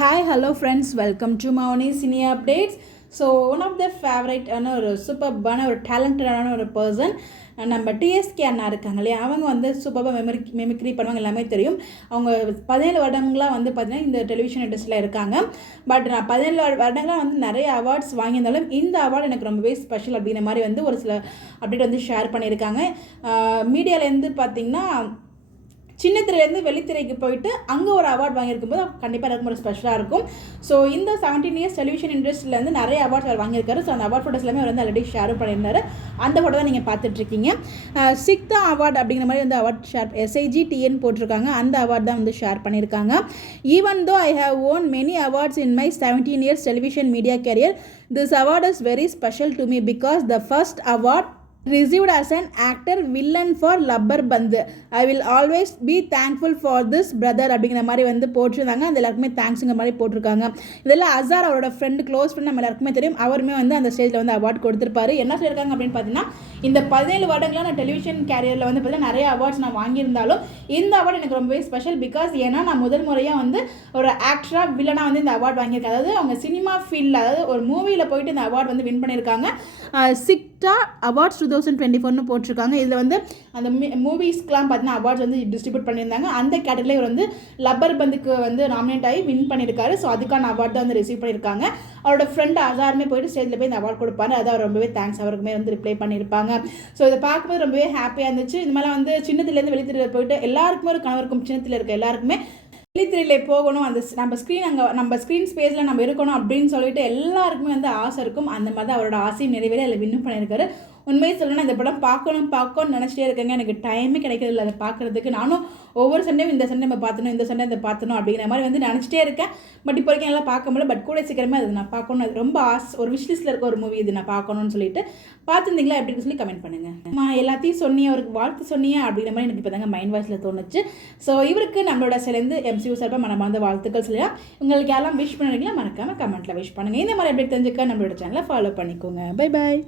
Hi, hello friends, welcome to Maoni Cine Updates. So one of the ஃபேவரட்டான ஒரு சூப்பர்பான ஒரு டேலண்டடான ஒரு பர்சன் நம்ம டிஎஸ்கே அண்ணா இருக்காங்க இல்லையா, அவங்க வந்து சூப்பராக மெமிக்ரி பண்ணுவாங்க, எல்லாமே தெரியும். அவங்க 17 வருடங்களாக வந்து பார்த்திங்கன்னா இந்த டெலிவிஷன் இண்டஸ்ட்ரியில் இருக்காங்க. பட் நான் 17 வருடங்களாக வந்து நிறைய அவார்ட்ஸ் வாங்கியிருந்தாலும் இந்த அவார்டு எனக்கு ரொம்பவே ஸ்பெஷல் அப்படிங்கிற மாதிரி வந்து ஒரு சில அப்டேட் வந்து ஷேர் பண்ணியிருக்காங்க. மீடியாவிலேருந்து பார்த்திங்கன்னா சின்ன திரையிலேருந்து வெள்ளித்திரைக்கு போயிட்டு அங்கே ஒரு அவார்ட் வாங்கியிருக்கும்போது கண்டிப்பாக எல்லாருக்கும் ஒரு ஸ்பெஷலாக இருக்கும். ஸோ இந்த 17 இயர்ஸ் டெலிவிஷன் இண்டஸ்ட்ரியிலேருந்து நிறைய அவார்ட்ஸ் அவர் வாங்கியிருக்காரு. ஸோ அந்த அவார்ட் ஃபோட்டோஸ் எல்லாமே அவர் வந்து ஆல்ரெடி ஷேரும் பண்ணியிருந்தாரு. அந்த ஃபோட்டோ தான் நீங்கள் பார்த்துட்ருக்கீங்க. சிக்தா அவார்ட் அப்படிங்கிற மாதிரி வந்து அவார்ட் ஷேர் SIGTN போட்டிருக்காங்க. அந்த அவார்ட் தான் வந்து ஷேர் பண்ணியிருக்காங்க. Even though I have won many awards in my 17 years television media career, this award is very special to me because the first award received as an actor villain for Lubber Pandhu. I will always be thankful for this brother அப்படிங்கிற மாதிரி வந்து போட்டிருந்தாங்க. அந்த எல்லாருக்குமே தேங்க்ஸுங்கிற மாதிரி போட்டிருக்காங்க. இதெல்லாம் அசார் அவரோட ஃப்ரெண்டு, க்ளோஸ் ஃப்ரெண்ட், நம்ம எல்லாருக்குமே தெரியும். அவருமே வந்து அந்த ஸ்டேஜில் வந்து அவார்ட் கொடுத்துருப்பாரு. என்ன சொல்லியிருக்காங்க அப்படின்னு பார்த்தீங்கன்னா, இந்த 17 வருடங்களாக நான் டெலிவிஷன் கேரியரில் வந்து பார்த்தீங்கன்னா நிறைய அவார்ட்ஸ் நான் வாங்கியிருந்தாலும் இந்த அவார்டு எனக்கு ரொம்பவே ஸ்பெஷல். பிகாஸ் ஏன்னா நான் முதல் முறையாக வந்து ஒரு ஆக்டராக வில்லனாக வந்து இந்த அவார்டு வாங்கியிருக்கேன். அதாவது அவங்க சினிமா ஃபீல்டில், அதாவது ஒரு மூவியில் போயிட்டு இந்த அவார்டு வந்து வின் பண்ணியிருக்காங்க. சிக்டா அவார்ட்ஸ் 2024 போட்டிருக்காங்க. இதில் வந்து அந்த மூவிஸ்க்கெலாம் பார்த்தீங்கன்னா அவார்ட்ஸ் வந்து டிஸ்ட்ரிபியூட் பண்ணியிருந்தாங்க. அந்த கேட்டகரியில் இவர் வந்து லப்பர் பந்துக்கு வந்து நாமினேட் ஆகி வின் பண்ணியிருக்காரு. ஸோ அதுக்கான அவார்ட் தான் வந்து ரிசீவ் பண்ணியிருக்காங்க. அவரோட ஃப்ரெண்ட் அசாருமே போயிட்டு ஸ்டேஜில் போய் இந்த அவார்ட் கொடுப்பாரு. அதை அவர் ரொம்பவே தேங்க்ஸ் அவருக்குமே வந்து ரிப்ளை பண்ணியிருப்பாங்க. ஸோ இதை பார்க்கும்போது ரொம்பவே ஹாப்பியாக இருந்துச்சு. இது மாதிரிலாம் வந்து சின்னத்துலேருந்து வெளித்திரையில் போயிட்டு எல்லாருக்குமே ஒரு கனவு இருக்கும். சின்னத்தில் இருக்க எல்லாருக்குமே வெளித்திரையில் போகணும், அந்த நம்ம ஸ்க்ரீன் ஸ்பேஸில் நம்ம இருக்கணும் அப்படின்னு சொல்லிட்டு எல்லாருக்குமே வந்து ஆசை இருக்கும். அந்த மாதிரி தான் அவரோட ஆசையும் நிறைவேறி அதில் வின் பண்ணியிருக்காரு. உண்மையை சொல்லணும்னா இந்த படம் பார்க்கணும்னு நினச்சிட்டே இருக்கேங்க. எனக்கு டைமே கிடைக்கிறது இல்லை அதை பார்க்குறதுக்கு. நானும் ஒவ்வொரு சண்டையும் இந்த சண்டை நம்ம பார்த்தணும், இந்த சண்டை இதை பார்த்தணும் அப்படிங்கிற மாதிரி வந்து நினச்சிட்டே இருக்கேன். பட் இப்போ வரைக்கும் எல்லாம் பார்க்க முடியல. பட் கூட சீக்கிரமே அது நான் பார்க்கணும். அது ரொம்ப ஒரு விஷ்லிஸ்ட்டில் இருக்க ஒரு மூவி இது நான் பார்க்கணும்னு சொல்லிட்டு பார்த்துருந்தீங்களா அப்படின்னு சொல்லி கமெண்ட் பண்ணுங்கள். எல்லாத்தையும் சொன்னியே, அவருக்கு வாழ்த்து சொன்னியே அப்படிங்கிற மாதிரி எனக்கு இப்போ தாங்க மைண்ட் வாய்ஸில் தோணுச்சு. ஸோ இவருக்கு நம்மளோட சிலேருந்து MCU சார்பாக மனமார்ந்த வாழ்த்துக்கள் சொல்லலாம். உங்களுக்கு யாரெல்லாம் விஷ் பண்ணுறீங்களா மறக்காமல் கமெண்ட்டில் விஷ் பண்ணுங்கள். இந்த மாதிரி எப்படி தெரிஞ்சுக்க நம்மளோட சேனலை ஃபாலோ பண்ணிக்கோங்க. Bye bye.